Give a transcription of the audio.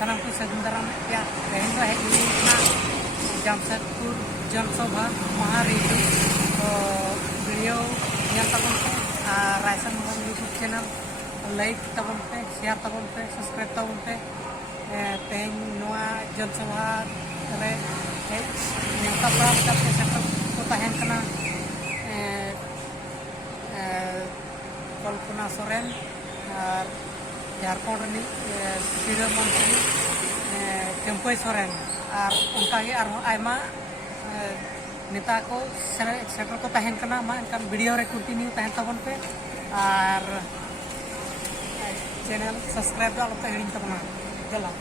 सामान को सगुन दाराम किया तेहन तो हेना जमशेदपुर जनसभा महारेली तो वीडियो तबन पे Raisen mobile YouTube channel like तबन पे शेयर तबन पे सब्सक्राइब तबन पे तेहन जनसभा रे नेता पड़ा पे सेटल को तहन कना कल्पना सोरेन और झारखंड सिरो मंत्री टेम्पई सोरेन और उनकागे आयमा नेता को सेटल को तहन कना मा इनका वीडियो रे कंटिन्यू तहन तबन पे और चैनल सब्सक्राइब आलोपे हिड़ी तबना जला।